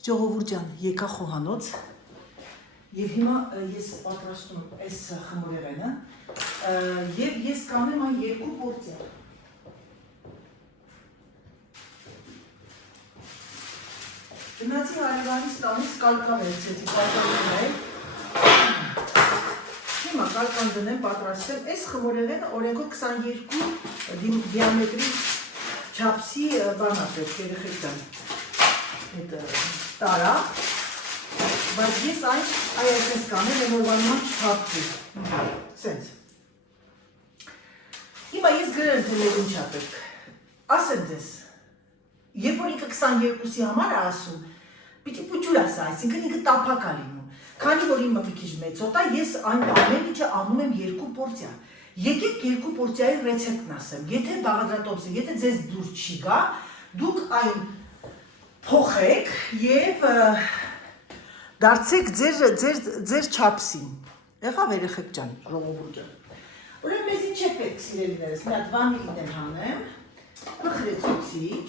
Ժողովուրդ ջան, եկա խոհանոց եւ հիմա ես պատրաստում այս խմորեղենը եւ ես կանեմ այն երկու պորցիա։ Գնացի հարևանից տանից կալկա վերցեցի, կալկան հիմա կալկան դնեմ, պատրաստեմ, այս խմորեղենը օրենքով 22 դիամետրի չափսի բան ապրեք, երեխեք տան տարա, բայց ես այն այսպես կանեմ, նորմալման չթափվի, սենց։ Հիմա ես գրել թելերին չապեք, ասեմ ձեզ, երբ որ ինքը 22-ի համար է ասում, պիտի պուջուր ասա, այսինքն ինքը տափակ է լինում, քանի որ իմը մի քիչ մեծոտ է, ես այն ամեն ինչը անում եմ 2 պորցիա, եկեք 2 պորցիայի ռեցեպտն ասեմ, եթե բաղադրատոմսը, եթե ձեզ դուր չի գա, դուք այն փոխեք եւ դարձեք ձեր չափսին։ Եղավ երեխեք ջան, ժողովուրդ ջան։ Ուրեմն մեզ ինչ է պետք սիրելիներս, մի հատ վանիլին եմ հանեմ, փխրեցուցիչ,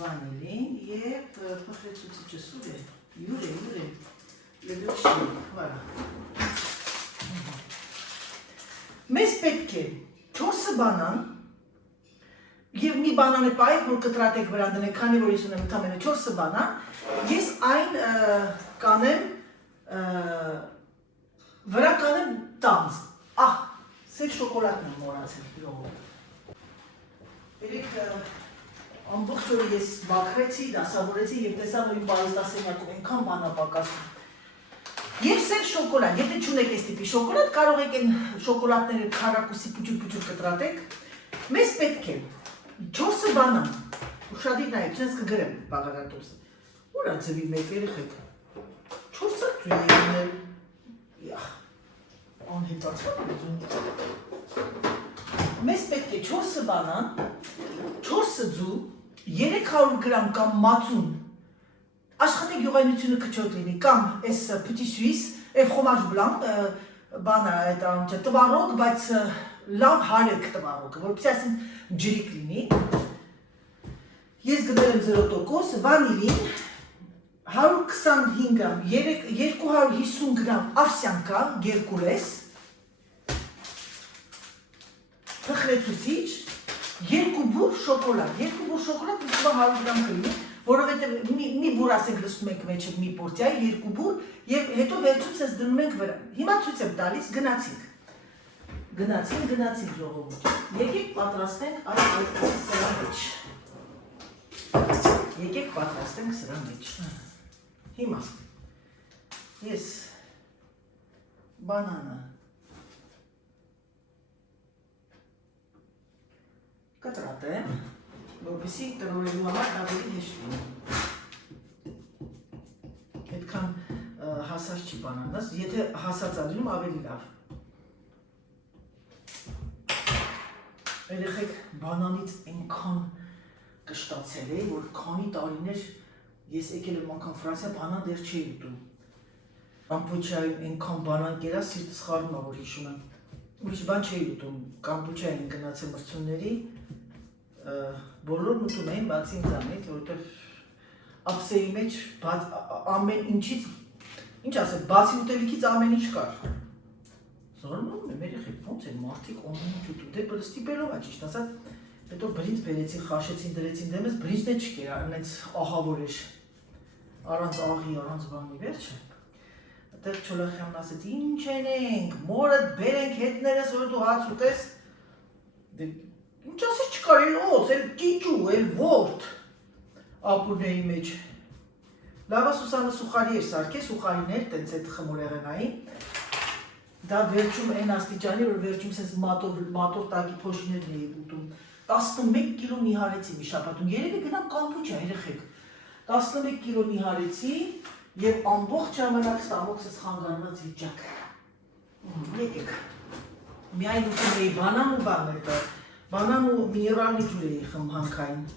վանիլին եւ փխրեցուցիչը սուր է, յուր է, լեգոչի, վարա։ Մեզ պետք է 4 բանան Եվ մի բանան է պայեք, որ կտրատեք վրան դնեք, քանի որ ես ունեմ ընդամենը 4 բանան, ես այն կանեմ, վրա կանեմ տանձ, սև շոկոլադն եմ մորացել գրողով։ Երեք ամբողջ օրը ես բաքրեցի, դասավորեցի և տեսա, որ իմ պարեզդասենյակում ենքան բան է պակասում։ Եվ սև շոկոլադ, եթե չունեք այս տիպի շոկոլադ, կարող եք են շոկոլադները քառակուսի պուջուր կտրատեք, մեզ պետք է 4 բանան, ուշադիր նայեք, չենց կգրեմ բաղադրատոմսը, ուր է ձվի մեկ երեխեք, 4 ձույներն էլ, անհետացվան է ձուն, մեզ պետք է 4 բանան, 4 ձու, 300 գրամ կամ մածուն, աշխատեք յուղայնությունը կչոտ լինի, կամ այս պտի սույս, և խոմաժ բլան, բանը տվարոք, բայց լավ հարեք տվարոքը, որպեսի ասին ջրիկ լինի, ես գնել եմ 0%, վանիլին, 125 գրամ, 250 գրամ ավսյանկա, գերկուլես, փխրեցուցիչ, 2 բուր շոկոլադ, 2 բուր շոկոլադ 100 գրամ կլինի, որովհետև մի բուր ասենք լսում ենք մեջը մի պորցիայի, 2 բուր, և հետո վերջում սես դնում ենք վրա, հիմա ցույց եմ տալիս, գնացինք ժողովուրդ, եկեք պատրաստենք սրա մեջ, հիմա, ես բանանը կտրատեմ, որպեսզի տրորելու համար ավելի հեշտ լինի, այդքան հասած չի բանանս, եթե հասած ալինում ավելի լավ, երեխեք բանանից ենքան կշտացել է, որ քանի տարիներ ես եկել եմ անգամ Ֆրանսիա բանան դեռ չէի ուտում։ Կամպուչիայում ենքան բանան կերա, սիրտս խառնում է, որ հիշում եմ։ Ուրիշ բան չէի ուտում, Կամպուչիային գնացել մրցումների, բոլորն ուտում էին, բացի ինձանից, որովհետև ափսեի մեջ ամեն ինչից, ինչ ասել, բացի ուտելիքից ամեն ինչ կար։ Զարմանում եմ երեխեք, ոնց են մարդիկ ամեն ինչ ուտում, դե ստիպելով է ճիշտ ասած, հետո բրինձ բերեցին, խաշեցին, դրեցին դեմս, բրինձն է չկեր, այնց ահավոր էր, առանց աղի, առանց բանի վերջը։ Այդտեղ Չոլախյանն ասեց, ինչ ենք, մորդ բերենք հետներս, որ դու հաց ուտես, ինչ ասես չկար, էլ օծ, էլ կիճու, էլ ворդ ապուրների մեջ։ Լավա Սուսանը սուխարի էր սարքել, սուխարիներ, տենց այդ խմորեղենային, դա վերջում այն աստիճանի, որ վերջում սենց մատով տակի փոշիներն էի ուտում, 11 կիլո նիհարեցի մի շաբաթում, երևի գնամ Կամպուչիա երեխեք, 11 կիլո նիհարեցի և ամբողջ ժամանակ ստամոքսս խանգարված վիճակ, եկեք, միայն ուտում էի բանան ու բանան ու միներալնի ջուր էի խմհանքային,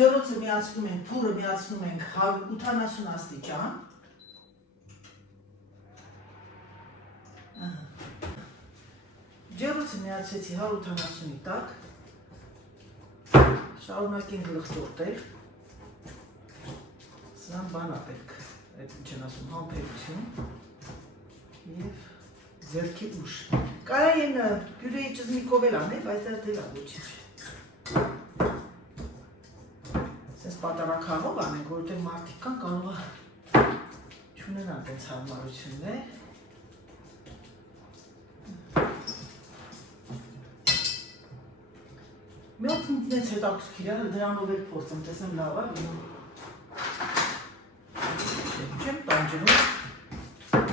ջեռոցը միացնում ենք, փուրը միացնում ենք 180 աստիճան։ Ջեռոցը միացեցի 180-ի տակ։ Շարունակենք լղծորտել։ Սրան բան ապերք, այդ ինչ են ասում, համբերություն և ձերքի ուշ։ Կարա են պյուրեի ճզմիկով էլ անե, բայց դա դելա ոչիչ։ Սենց պատարակաղով անենք, որտեղ մարդիկ կան կարող է չունենան տենց հարմարություններ։ Մի հատ ինձնից հետաքրքիր է, դրանով էլ փորձեմ, տեսնեմ լավ է։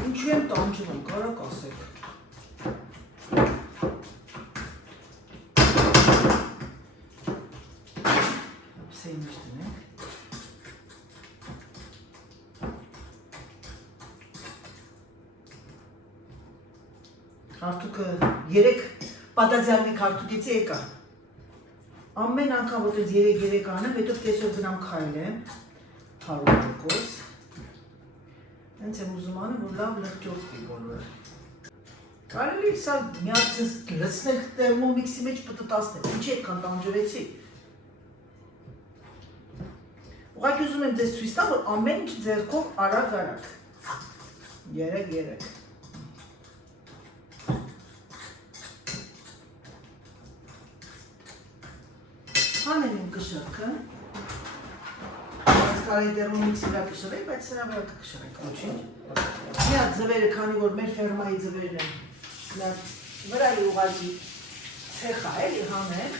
Ինչու եմ տանջնում, կարակ ասեք։ Սեյնիշ դնենք։ Քարտուկը 3 պատաձյալնի քարտուկից եկա։ Ամեն անգամ որ ես 3 անեմ, հետո կեսով գնամ քայլեմ 100%։ Հենց եմ ուզում անեմ, որ լավ լրջորդվի բոլորը։ Կարելի է սա միացես լցնել տերմոմիքսի մեջ պտտացնել, ինչի այդքան տանջվեցի։ Ուղղակի ուզում եմ ձեզ ցույց տալ, որ ամեն ինչ ձեռքով արագ-արագ։ 3 Հանեմ իմ կշռքը, բայց կարելի տերմոմիքսի վրա կշռեք, բայց սրա վրա կշռեք, ոչինչ։ Մի հատ ձվերը, քանի որ մեր ֆերմայի ձվերն են, վրայի ուղղակի ցեխա էլի հանեմ։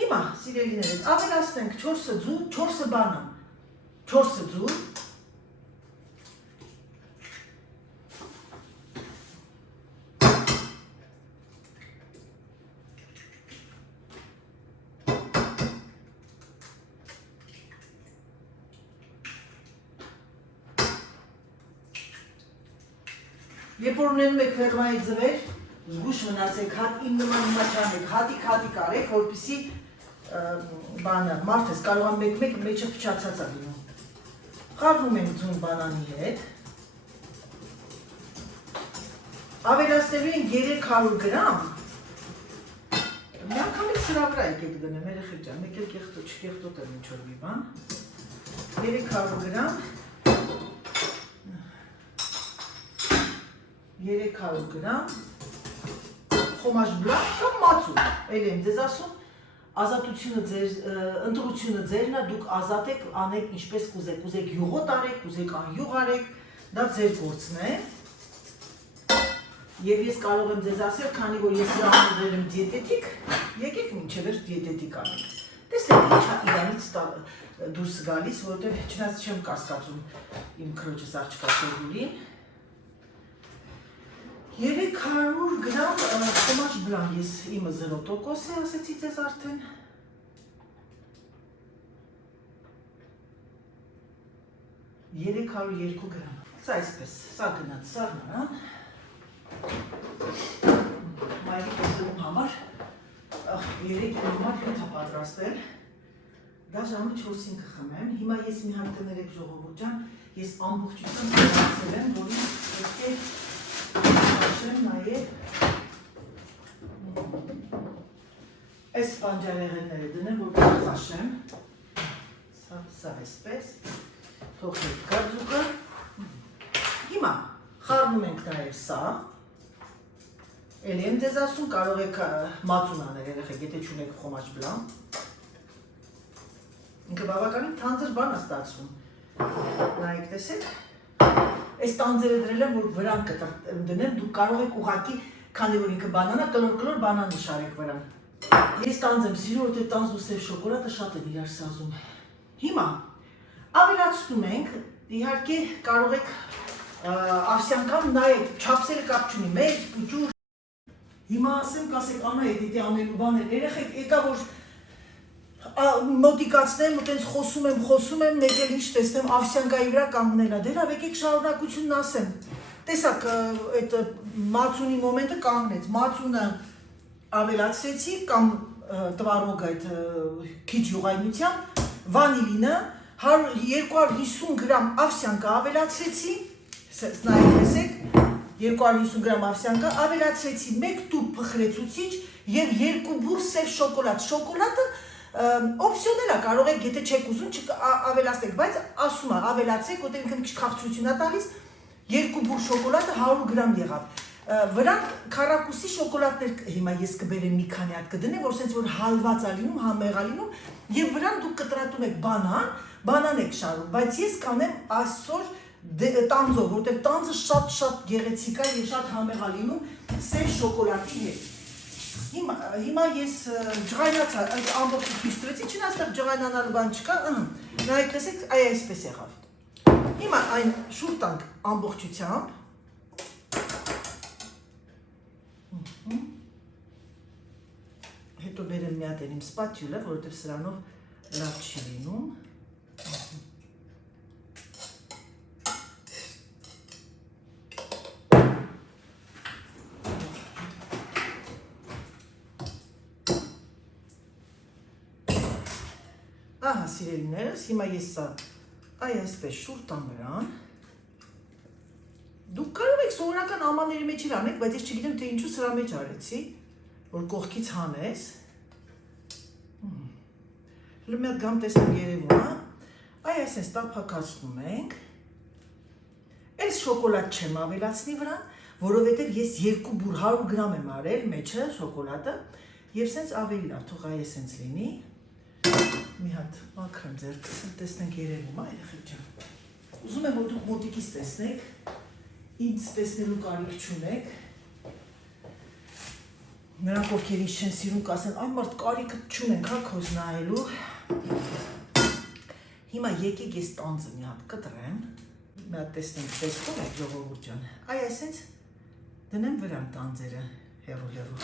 Հիմա, սիրելիներս, ավելացնենք 4 ձու, 4 բանան, 4 ձու, երբ որ ունենում եք ֆերմայի ձվեր, զգուշ մնացեք, հատ իմ նման հիմա չանեք, հատիկ արեք, որպեսզի բանը, մարդես կարող է մեկ մեջը փչացած է լինում։ Խառնում ենք ձուն բանանի հետ։ Ավելացնելու ենք 300 գրամ։ Միանգամից սրա վրա եկեք դնեմ, երեխեք ջան, մեկ էլ չկեղտոտ եմ ինչ-որ մի բան։ 300 գրամ 300 գրամ խոմաշ բլան կամ մածու, էլ եմ ձեզ ասում, ընտրությունը ձերն է, դուք ազատ եք, անեք ինչպես կուզեք, կուզեք յուղոտ արեք, կուզեք անյուղ արեք, դա ձեր գործն է։ Եվ ես կարող եմ ձեզ ասել, քանի որ ես անուղել եմ դիետետիկ, եկեք մինչև վերջ դիետետիկ անենք։ Տեսեք ինչ է իրանից դուրս գալիս, որովհետև չնայած չեմ կասկածում իմ քրոջս աղջկա Սերգուլին։ 300 գրամ խոմաշ բլան, ես իմը 0% է, ասեցի ձեզ արդեն։ $302 գրամ, սա այսպես, սա գնաց սարնարան, մայրի տեսերում համար, 3 համար 7 է պատրաստել, դա ժամը 4-ին կխմեմ, հիմա ես մի հատ կներեք ժողովուրդ ջան, ես ամբողջությամբ պատրաստել եմ, որին պետք է Խաշեմ նաև այս պանջարեղենները դնեմ, որպես խաշեմ, սա այսպես, թողնեք գարձուկը, հիմա խառնում ենք նաև սա, էլի եմ ձեզ ասում, կարող եք մածուն անել երեխեք, եթե չունեք խոմաչ բլան, ինքը բավականին թանձր բան է ստացվում, նայեք տեսեք, Այս տանձերը դրել եմ, որ վրան դնեմ, դուք կարող եք ուղղակի, քանի որ ինքը բանան է, կլոր բանան նշարեք վրան։ Ես տանձ եմ սիրում, որտեղ տանձն ու սև շոկոլադը շատ են իրար սազում։ Հիմա ավելացնում ենք, իհարկե կարող եք ավսյանկան նայեք, չափսերը կապ չունի, մեծ, փուճուր։ Հիմա ասեմ, կասեք Անա էդիտի անելու բաներ, երեխեք եկա որ մոտիկացնեմ, այտենց խոսում եմ, մեկ էլ ինչ տեսնեմ, ավսյանկայի վրա կանգնել է, դե լավ, եկեք շարունակությունն ասեմ։ Տեսակ, այդ մածունի մոմենտը կանգնեց, մածունը ավելացրեցի կամ տվարոգ այդ քիչ յուղայնությամբ, վանիլինը 250 գրամ ավսյանկա ավելացրեցի, նայեք տեսեք, 250 գրամ ավսյանկա ավելացրեցի 1 տուփ փխրեցուցիչ եւ 2 բուր սև շոկոլադ, շոկոլադը օպցիոնել է, կարող եք, եթե չեք ուզում, ավելացնեք, բայց ասում է, ավելացրեք, որտեղ ինքը մի քիչ քաղցրություն է տալիս, 2 բուր շոկոլադը 100 գրամ եղավ։ Վրան քառակուսի շոկոլադներ հիմա ես կբերեմ մի քանի հատ կդնեմ, որ սենց որ հալված է լինում, համեղ է լինում, եւ վրան դուք կտրատում եք բանան եք շարում, բայց ես կանեմ այսօր տանձով, որտեղ տանձը շատ գեղեցիկ է եւ շատ համեղ է լինում սև շոկոլադի հետ։ Հիմա ես ջղայնացա, այդ ամբողջը ցույց տվեցի, չնայած ջղայնանալու բան չկա, նայեք տեսեք, այ այսպես եղավ։ Հիմա այն շուռ տանք ամբողջությամբ։ Հետո բերեմ մի հատ իմ սպատյուլը, որովհետև սրանով լավ չի լինում։ Ահա, սիրելիներս, հիմա ես սա այսպես շուռ տամ վրան։ Դուք կարող եք սովորական ամանների մեջ իր անեք, բայց ես չգիտեմ, թե ինչու սրա մեջ արեցի, որ կողքից հանես։ Հլը մի հատ գամ տեսնեմ երևում է։ Այ այսպես տափակացնում ենք։ Այս շոկոլադ չեմ ավելացնի վրան, որովհետև ես 2 բուր 100 գրամ եմ արել մեջը շոկոլադը եւ սենց ավելի լավ թող այ սենց լինի։ Մի հատ մաքրեմ ձեռքս, տեսնենք երևում է, երեխեք ջան։ Ուզում եմ, որ դուք մոտիկից տեսնեք, ինձ տեսնելու կարիք չունեք։ Նրանք, ովքեր ինձ չեն սիրում, կասեն, այ մարդ կարիքը չունենք, հա քոզ նայելու։ Հիմա եկեք ես տանձը մի հատ կտրեմ, մի հատ տեսնենք, տեսնում եք ժողովուրդ ջան։ Այ այսենց դնեմ վրան տանձերը, հեռու։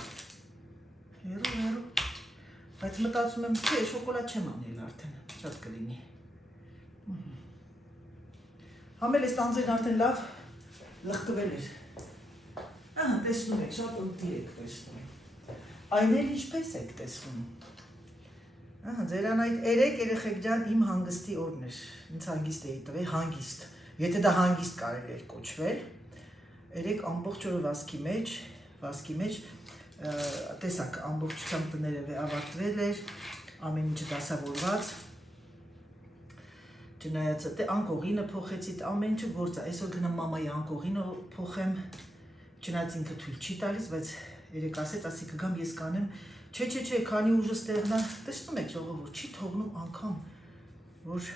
Բայց մտածում եմ, չէ, շոկոլադ չեմ անել արդեն, շատ կլինի։ Համել ես տանձերն արդեն լավ լղկվել էր։ Ահա, տեսնում եք, շատ ընտիր եք տեսնում։ Այն էլ ինչպես եք տեսնում։ Ահա, ձերան այդ երեք երեխեք ջան իմ հանգստի օրն էր, ինձ հանգիստ էի տվել, հանգիստ, եթե դա հանգիստ կարելի էր կոչվել, երեք ամբողջ օրը վազքի մեջ, տեսակ ամբողջությամբ տները ավարտվել էր, ամեն ինչը դասավորված, չնայած անկողինը փոխեցի, ամեն ինչը գործ է, այսօր գնամ մամայի անկողինը փոխեմ, չնայած ինքը թույլ չի տալիս, բայց երեք ասեց, ասի կգամ ես կանեմ, չէ, քանի ուժս տեղնա, տեսնում եք ժողովուրդ, չի թողնում անգամ, որ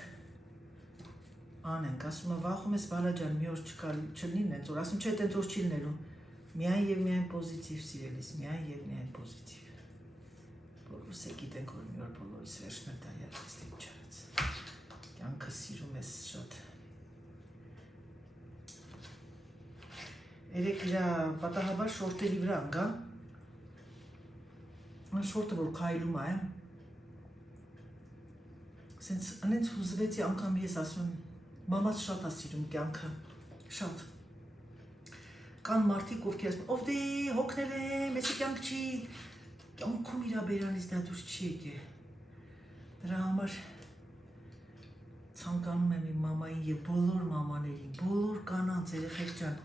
անենք, ասում է վախում ես բալա ջան, մի օր չլինի նենց օր, ասում չէ, տենց օր չի լինելու, միայն և միայն պոզիտիվ սիրելիս, միայն և միայն պոզիտիվ, բոլորս է գիտենք, որ մի օր բոլորս վերջն է դա եղեց, թե ինչ արեց, կյանքը սիրում ես շատ, երեք իրա պատահաբար շորտերի վրա անգա, շորտը, որ քայլում է, սենց անենց հուզվեցի անգամ ես ասում, մամաս շատ է սիրում կյանքը, շատ, կան մարդիկ, ովքեր ասում, ով դե հոգնել եմ, եսի կյանք չի, կյանքում իրա բերանից դա դուրս չի եկել, դրա համար ցանկանում եմ իմ մամային և բոլոր մամաներին, բոլոր կանանց, երեխեք ջան,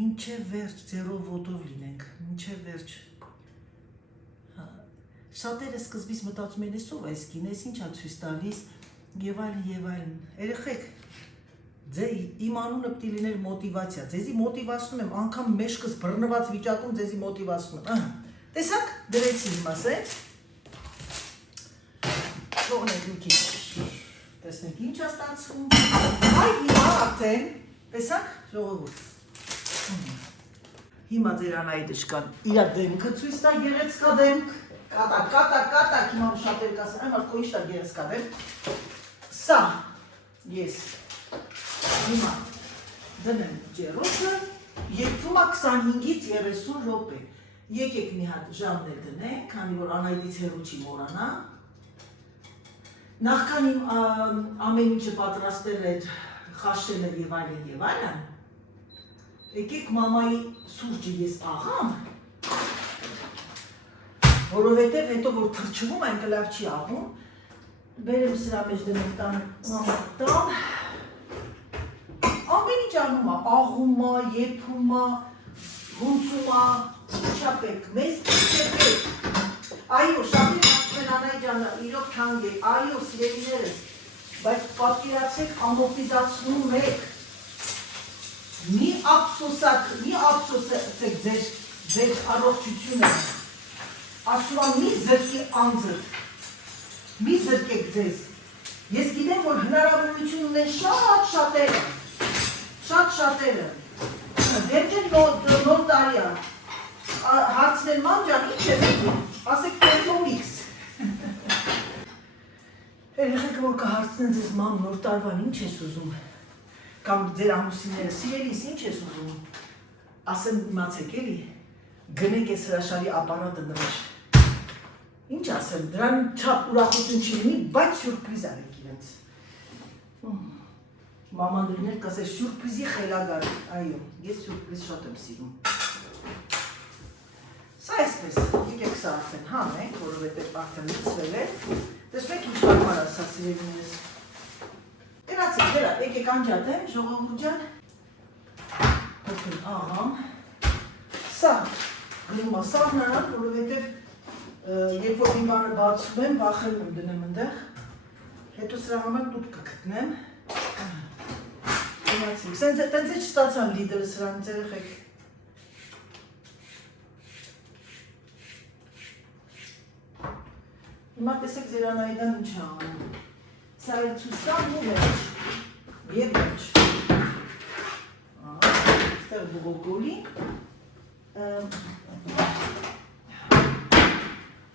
մինչև վերջ ձեռով ոտով լինենք, մինչև վերջ, շատերը սկզբից մտածում են, ով այս կին, այս ինչ ա ցույց տալիս, եւ այլն, երեխեք, իմ անունը պիտի լիներ մոտիվացիա, ձեզի մոտիվացնում եմ, անգամ մեջքս բռնված վիճակում ձեզի մոտիվացնում եմ, տեսակ, դրեցի հիմա սենց, թողնենք մի քիչ, տեսնենք ինչ ա ստացվում, այ հիմա արդեն, տեսակ, ժողովուրդ, հիմա ձեր Անահիտը շկան իրա դեմքը ցույց տա գեղեցկա դեմք, կատակ, հիմա շատերը կասեն, այ մարդ քո ինչ տա գեղեցկա դեմք, սա, ես, հիմա դնեմ ջեռոցը, երբում է 25-ից 30 րոպե, Եկեք մի հատ ժամն էլ դնենք, քանի որ Անահիտից հեռու չի մոռանա։ Նախքան իմ ամեն ինչը պատրաստել էր, խաշել էր եւ այլն, եկեք մամայի սուրճը ես աղամ, որովհետեւ հետո որ թրջվում այն լավ չի աղում, բերեմ սրա մեջ դնեմ տան մամա տան, ամեն ինչ անում է, աղում է, եփում է, հունցում է, չապեք, մեզ չեպեք, այո, շատեր ասում են Անահիտ ջանը, իրոք թանկ է, այո, սիրելիներս, բայց պատկերացրեք ամորտիզացնում եք, մի ափսոսացեք ձեր առողջությունը, ասում եմ մի զրկի անձդ, մի զրկեք ձեզ, ես գիտեմ, որ հնարավորություն ունեն շատ-շատերը, դեպքեն նոր տարի է, հարցնել ման ջան, ինչ ես ուզում, ասեք տելոմիքս, երեխեքը որ կհարցնեն ձեզ մամ նոր տարվան ինչ ես ուզում, կամ ձեր ամուսինները, սիրելիս ինչ ես ուզում, ասեմ իմացեք էլի, գնենք ես հրաշալի ապարատը նրաշ, ինչ ասեմ, դրան չապ ուրախություն չի լինի, բայց սյուրպրիզ արեք իրենց, մաման들ներ կասեր սյուրպրիզի խելագար, այո, ես սյուրպրիզ շատ եմ սիրում, սա այսպես, եկեք սա արդեն հանենք, որովհետև արդեն լցվել է, տեսնեք ինչ հարմար է սա սիրելիներս, գնացեք դրա, եկեք անջատեմ, ժողովուրդ ջան, փոքր աղամ, սա գնում է սաղնարան, որովհետև երբ որ մի բանը բացում եմ, վախենում եմ դնեմ ընդեղ, հետո սրա համար տուփ կգտնեմ, գնացեք, սենց է չստացան լիդերը սրանից երեխեք, հիմա տեսեք ձեր Անահիտան ինչ է անում, սա էլ ցույց տամ ու վերջ, և վերջ, ստեղ բողոկոլի,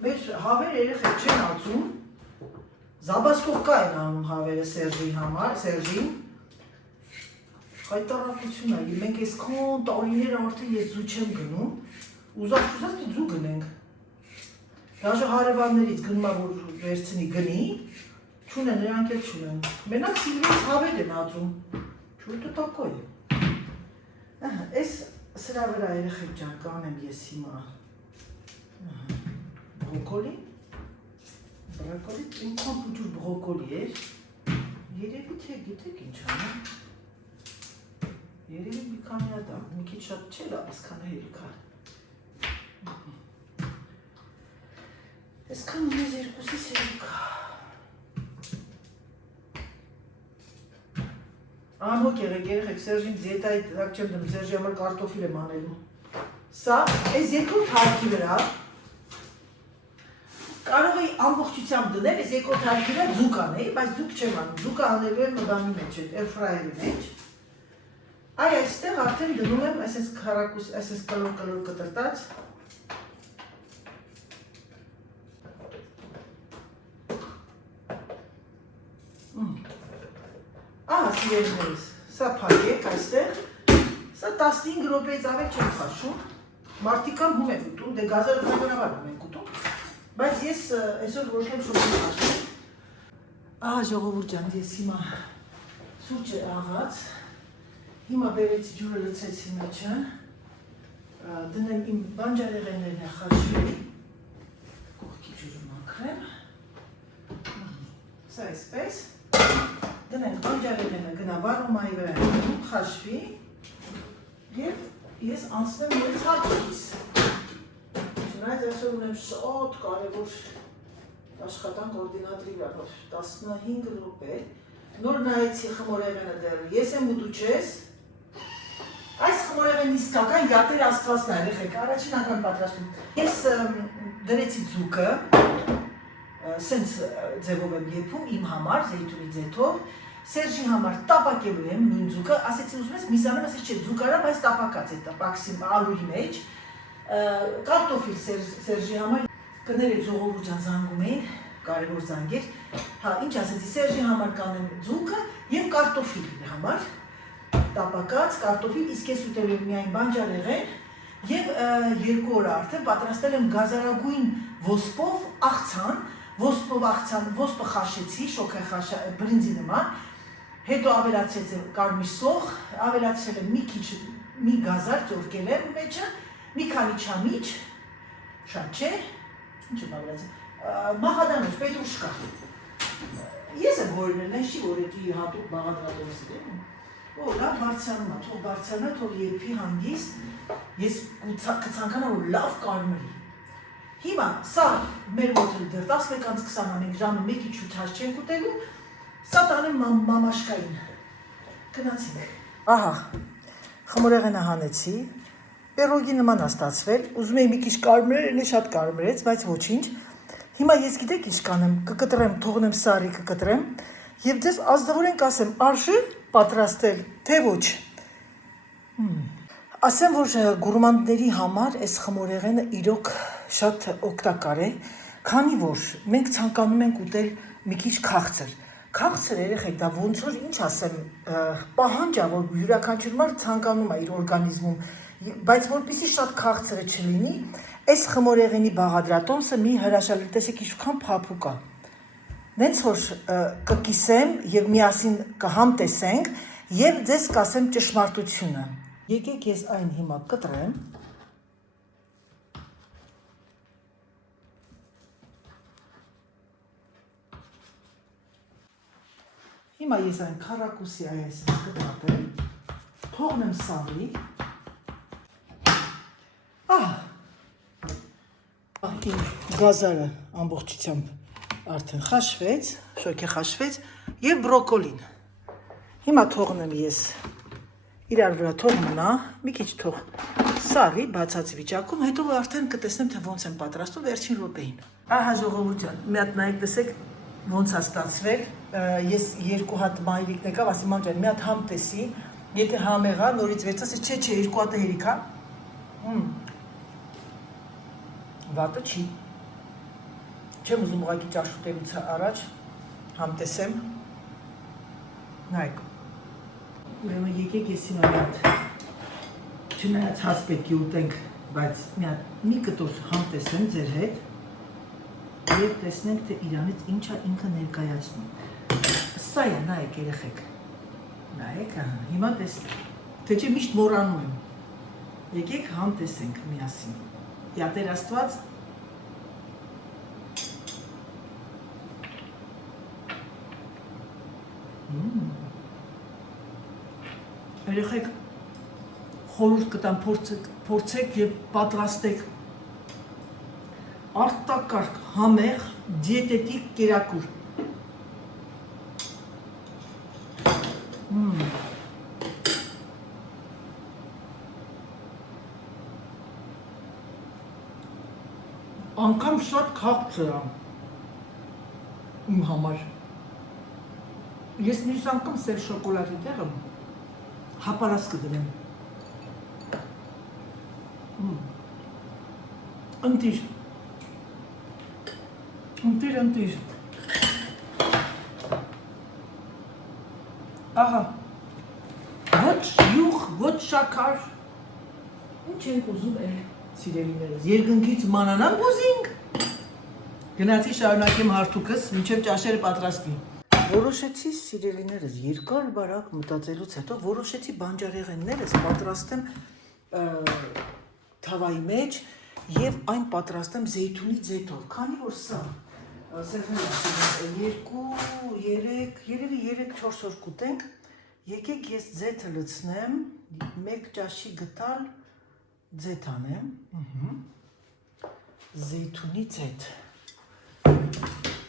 մեր հավեր երեխեք չեն ածում, զաբասկովկա են անում հավերը Սերժին, հայտարարություն է, մենք ես քոն տարիները արդեն ես ձու չեմ գնում, ուզած ձու գնենք, Դաժե հարևաններից գնում է, որ վերցնի գնի, չունեն, նրանք էլ չունեն, մենակ սիրվից հավեր են ածում, չուտը տակոյ է, ես սրա վրա երեխեք ջան կանեմ ես հիմա, բրոկոլի, ինքան պուջուր բրոկոլի էր, երևի թե գիտեք ինչ անեմ, երևի մի քանի հատ մի քիչ շատ չէր այսքան հերիքար, Այսքան ունես երկուսի սերուկա, անհոգ երեխեք, Սերժին դիետայի դրակ չեմ դնում, Սերժի համար կարտոֆիլ եմ անելու, սա, այս երկրորդ հարկի վրա, կարող էի ամբողջությամբ դնել, այս երկրորդ հարկի վրա ձուկ անեի, բայց ձուկ չեմ անում, ձուկը անելու եմ մդանի մեջ, էրֆրայերի մեջ, այստեղ արդեն դնում եմ, այսպես կլոր կտրտած, Սիրելիներս, սա փակեք այստեղ, սա 15 րոպեից ավել չեմ քաշում, մարդիկան հում են ուտում, դե գազերը բնականաբար հում են ուտում, բայց ես այսօր որոշել շուտ եմ քաշում, ժողովուրդ ջան, ես հիմա սուրճը աղած, հիմա բերեցի ջուրը լցրեցի մեջը, դնեմ իմ բանջարեղեններն է խաշվի, կողքի ջուրը մաքրեմ, սա այսպես, դնենք բանջարեղենը գնա վարումայի վրա խաշվի և ես անցնեմ ես հարկից չնայած այսօր ունեմ շատ կարևոր աշխատանք օրդինատրի վրա 15 րոպե նոր նայեցի խմորեղենը դեռ ես եմ ու դու չես այս խմորեղենն իսկական յատեր աստվածն է երեխեք առաջին անգամ պատրաստում ես դրեցի ձուկը սենց ձևով եմ եփում իմ համար, զեյթունի ձեթով, Սերժի համար տապակելու եմ նույն ձուկը, ասեցի ուզում ես միսանում, ասեց չէ ձուկ արա, բայց տապակած է տապակսիմ ալուրի մեջ, կարտոֆիլ Սերժի համար, կներեք ժողովուրդ ջան զանգում էին, կարևոր զանգեր, ինչ ասեցի Սերժի համար կանեմ ձուկը և կարտոֆիլ համար, տապակած, կարտոֆիլ, իսկ ես ուտելու եմ միայն բանջարեղեն, Եվ 2 օր արդեն պատրաստել եմ գազարագույն ոսպով աղցան, ոսպը խաշեցի, շոքե բրինձի նման, հետո ավելացրեց եմ կարմիր սոխ, ավելացրել եմ մի քիչ մի գազար ծորկել եմ մեջը, մի քանի չամիչ, շատ չէ, ինչ եմ ավելացել, մաղադանոց, պետրուշկա։ Ես եմ հորինել, չի որ էդի հատուկ բաղադրատոմսի դեմ։ Լավ բարձրանա, թող բարձրանա, թող երբի հանգիստ, ես կցանկանամ, որ լավ կարմրի։ Հիմա, սա մեր մոտ դեռ 11:25 ժամը 1-ի չութաշ չենք ուտելու, սա տանեմ մամաշկային, գնացինք։ Ահա, խմորեղենը հանեցի, պերոգի նման աստացվել, ուզում էի մի քիչ կարմրել, էլի շատ կարմրեց, բայց ոչինչ։ Հիմա ես գիտեք ինչ կանեմ, կկտրեմ, թողնեմ սարի կկտրեմ, եւ ձեզ ազնվորեն կասեմ, արժե պատրաստել, թե ոչ։ Ասեմ, որ գուրմանդների համար այս խմորեղենը իրոք շատ օգտակար է, քանի որ մենք ցանկանում ենք ուտել մի քիչ քաղցր։ Քաղցր երեխեք, դա ոնց որ ինչ ասեմ, պահանջ է, որ յուրաքանչյուր մարդ ցանկանում է իր օրգանիզմում, բայց որպեսզի շատ քաղցրը չլինի, այս խմորեղենի բաղադրատոմսը մի հրաշալի, տեսեք ինչքան փափուկ է։ Նենց որ կկիսեմ եւ միասին կհամտեսենք եւ ձեզ կասեմ ճշմարտությունը։ Եկեք ես այն հիմա կտրեմ։ Հիմա ես այն քառակուսի այս կտրատեմ, թողնեմ սարի։ Գազարը ամբողջությամբ արդեն խաշվեց, շոքե խաշվեց եւ բրոկոլին։ Հիմա թողնեմ ես իրար վրա թող մնա, մի քիչ թող սարի բացած վիճակում, հետո արդեն կտեսնեմ թե ոնց եմ պատրաստում վերջին րոպեին։ Ահա ժողովուրդ, մի հատ նայեք տեսեք ոնց է ստացվել։ Ես 2 հատ մայրիկն եկավ, ասի մամ ջան, մի հատ համ տեսի, եթե համեղա, նորից վերցած, չէ, 2 հատը հերիք է։ Վատը չի։ Չեմ ուզում ուղղակի ճաշուտելուց առաջ համտեսեմ։ Նայեք։ Ուրեմն եկեք ես հիմա մի հատ չնայած հաց պետք է ուտենք, բայց մի կտոր համտեսեմ ձեր հետ եւ տեսնենք թե իրանից ինչ է ինքը ներկայացնում։ Սա է, նայեք երեխեք։ Նայեք, հիմա տեսնենք։ Թե չէ միշտ մոռանում եմ։ Եկեք համտեսենք միասին։ Յատեր Աստված Երեխեք խորհուրդ կտամ փորձեք եւ պատրաստեք արտակարգ համեղ դիետետիկ կերակուր։ Անկամ շատ քաղցր է իմ համար։ Ես մյուս անգամ սև շոկոլադի տեղը հապարած կդրեմ։ Ընտիր։ Ահա, ոչ յուղ, ոչ շաքար, ինչ ենք ուզում էլ սիրելիներս, երկնքից մանանանք ուզինք, գնացի շարունակեմ հարթուկս, մինչև ճաշերը պատրաստի։ Որոշեցի սիրելիներս, երկար բարակ մտածելուց հետո, որոշեցի բանջարեղեններս պատրաստեմ թավայի մեջ և այն պատրաստեմ զեյթունի ձեթով, քանի որ սա, երևի 3-4 օր կուտենք, եկեք ես ձեթը լցնեմ, 1 ճաշի գտալ ձեթ անեմ, զեյթունի ձեթ,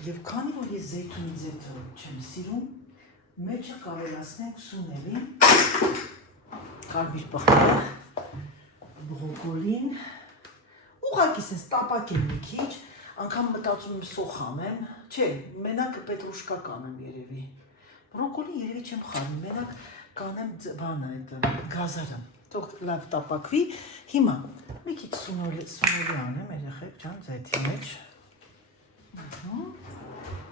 և քանի որ ես զեյթունի ձեթը չեմ սիրում, մեջը կավելացնենք սուների, կարմիր պղպեղ, բրոկոլին, ուղղակի սենց տապակեմ մի քիչ, անգամ մտածում եմ սոխ անեմ, չէ, մենակ պետրուշկա կանեմ երևի, բրոկոլին երևի չեմ խառնում, մենակ կանեմ բանը, գազարը, թող լավ տապակվի, հիմա մի քիչ սունորի անեմ, երեխեք ջան, ձեթի մեջ,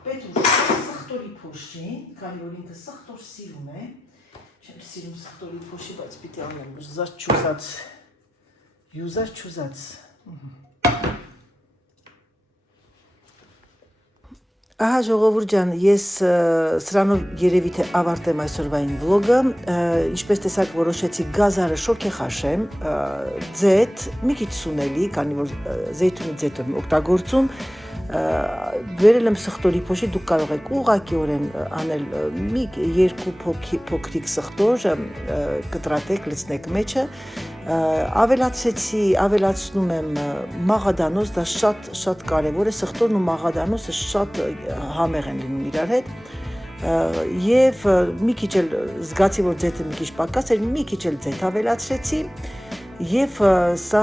պետրուշկա սխտորի փոշին, քանի որ ինքը սխտոր սիրում է, չեմ սիրում սխտորի փոշի, բայց պիտի անեմ զարդ չուզած Յուզած չուզած։ Ահա ժողովուրդ ջան, ես սրանով երևի թե ավարտեմ այսօրվային վլոգը, ինչպես տեսակ որոշեցի գազարը շոգ է խաշեմ, ձեթ, մի քիչ սունելի, քանի որ զեյթունի ձեթ եմ օգտագործում, վերել եմ սխտորի փոշի, դուք կարող եք ուղղակիորեն անել մի երկու փոքրիկ սխտոր, կտրատեք, լցնեք մեջը, ավելացնում եմ մաղադանոց, դա շատ կարևոր է, սխտորն ու մաղադանոցը շատ համեղ են լինում իրար հետ, և մի քիչ էլ զգացի, որ ձեթը մի քիչ պակաս էր, մի քիչ էլ ձեթ ավելացրեցի, և սա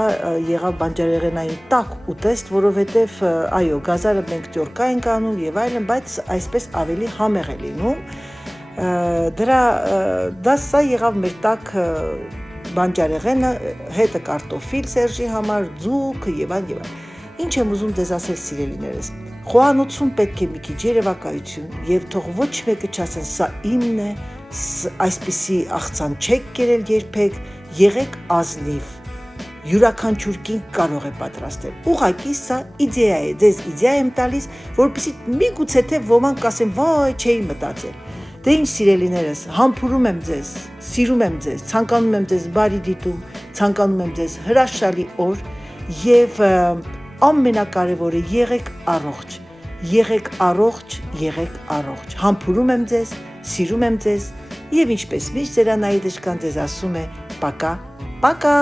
եղավ բանջարեղենային տաք ուտեստ, որովհետև այո, գազարը մենք ճորկա ենք անում և այլն, բայց այսպես ավելի համեղ է լինում, սա եղավ մեր տաք բանջարեղենը, հետը կարտոֆիլ Սերժի համար, ձուկ և այլն և այլն։ Ինչ եմ ուզում ձեզ ասել սիրելիներս, խոհանոցում պետք է մի քիչ երևակայություն և թող ոչ մեկը չասեն սա իմն է, այսպիսի աղցան չեք կերել երբեք, եղեք ազնիվ, յուրաքանչյուր կին կարող է պատրաստել, ուղղակի սա իդեա է, ձեզ իդեա եմ տալիս, որպեսզի միգուցե թե ոմանք ասեն վայ չէի մտածել, դե ինչ սիրելիներս, համբուրում եմ ձեզ, սիրում եմ ձեզ, ցանկանում եմ ձեզ բարի դիտում, ցանկանում եմ ձեզ հրաշալի օր և ամենակարևորը եղեք առողջ, համբուրում եմ ձեզ, սիրում եմ ձեզ և ինչպես միշտ ձերանայի դժկան ձեզ ասում է պակա, պակա